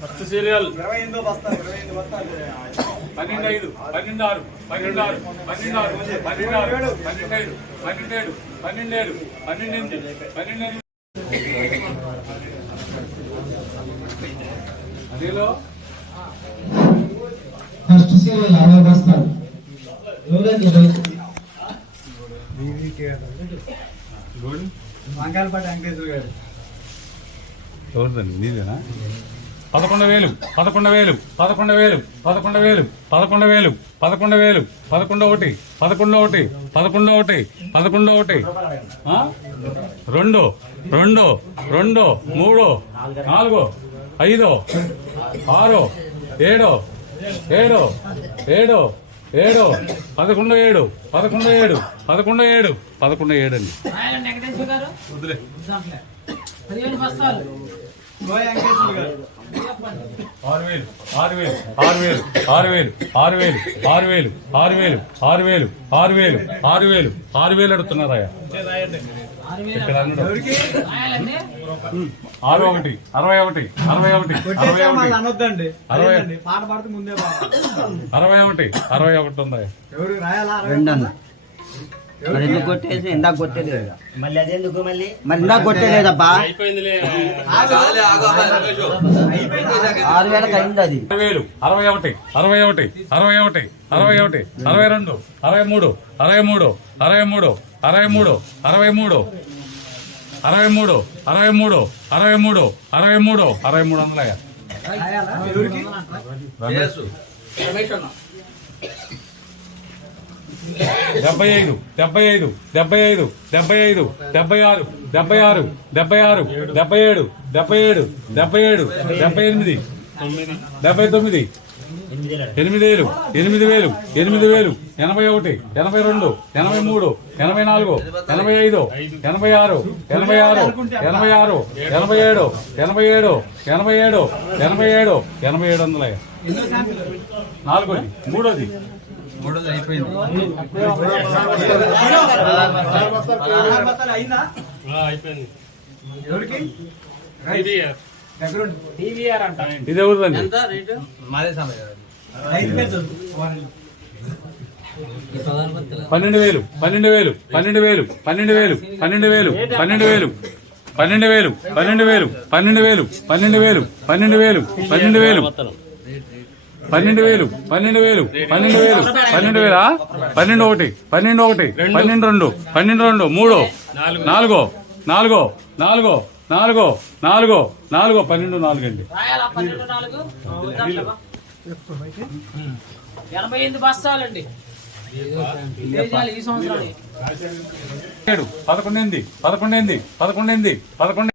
First serial ఇరవై బస్తాలు పన్నెండు ఐదు పన్నెండు ఆరు పన్నెండు ఆరు పన్నెండు ఆరు పన్నెండు ఆరు పన్నెండు ఐదు పన్నెండు ఏడు పన్నెండు ఏడు పన్నెండు ఎనిమిది పన్నెండు ఎనిమిది అదేలో ఫస్ట్ సీరియల్ అరవై బస్తాలు ఎవరండి వంకాయలపాటి వెంకటేశ్వర గారు. ఎవరిదండి? నీదేనా పదకొండు వేలు పదకొండు వేలు పదకొండు వేలు పదకొండు వేలు పదకొండు వేలు పదకొండు వేలు పదకొండు ఒకటి పదకొండు ఒకటి పదకొండు ఒకటి పదకొండు ఒకటి. ఆ? రెండు రెండు రెండు మూడు నాలుగు ఐదు ఆరు ఏడు ఏడు ఏడు ఏడు. పదకొండు ఏడు. పదకొండు ఏడు. పదకొండు ఏడు. పదకొండు ఏడు అండి. ఆరు వేలు ఆరు వేలు ఆరు వేలు ఆరు వేలు ఆరు వేలు ఆరు వేలు ఆరు వేలు ఆరు వేలు ఆరు వేలు ఆరు వేలు ఆరు వేలు అడుగుతున్నారయ్యా ఆరు ఒకటి అరవై ఒకటి అరవై ఒకటి అరవై ఒకటి అనొద్దండి అరవై. అదేనండి, పాట పాడితే ముందే పాడాలి. అరవై ఒకటి అరవై ఒకటి ఉందా ఎవరు రాయాలా అరవై రెండు? మరి ఎందుకు కొట్టేసి ఇందాక కొట్టేలేదు మళ్ళీ అదెందుకు మళ్ళీ? మరి ఇందాక కొట్టేలేదబ్బా ఆరు వేలకు అయింది అది. అరవై వేలు. అరవై ఒకటి అరవై ఒకటి అరవై ఒకటి అరవై ఒకటి అరవై రెండు అరవై మూడు అరవై మూడు అరవై మూడు అరవై మూడు అరవై మూడు అరవై మూడు అరవై మూడు అరవై మూడు అరవై మూడు అరవై మూడు వందలయ్యా రాయాలా? ఎవరికి డెబ్బై ఐదు డెబ్బై ఐదు డెబ్బై ఐదు డెబ్బై ఐదు డెబ్బై ఆరు డెబ్బై ఆరు డెబ్బై ఆరు డెబ్బై ఏడు డెబ్బై ఏడు డెబ్బై ఏడు డెబ్బై ఎనిమిది డెబ్బై తొమ్మిది ఎనిమిది వేలు ఎనిమిది వేలు ఎనిమిది వేలు ఎనభై ఒకటి ఎనభై రెండు ఎనభై మూడు ఎనభై నాలుగు ఎనభై ఐదు ఎనభై ఆరు ఎనభై ఆరు ఎనభై ఆరు ఎనభై ఏడు ఎనభై ఏడు ఎనభై ఏడు ఎనభై ఏడు ఎనభై ఏడు వందల నాలుగోది మూడోది ఎవరికి. ఇది ఐదు పేజీలు. పన్నెండు వేలు పన్నెండు వేలు పన్నెండు వేలు పన్నెండు వేలు పన్నెండు వేలు పన్నెండు వేలు పన్నెండు వేలు పన్నెండు వేలు పన్నెండు వేలు పన్నెండు వేలు పన్నెండు వేలు పన్నెండు వేలు పన్నెండు వేలు పన్నెండు వేలు పన్నెండు వేలు పన్నెండు వేలా? పన్నెండు ఒకటి పన్నెండు ఒకటి పన్నెండు రెండు పన్నెండు రెండు మూడు నాలుగో. నాలుగో నాలుగో నాలుగో నాలుగో నాలుగో పన్నెండు నాలుగు అండి. ఎనభై ఎనిమిది బస్తాలండి. పదకొండు ఎనిమిది పదకొండు ఎనిమిది పదకొండు ఎనిమిది పదకొండు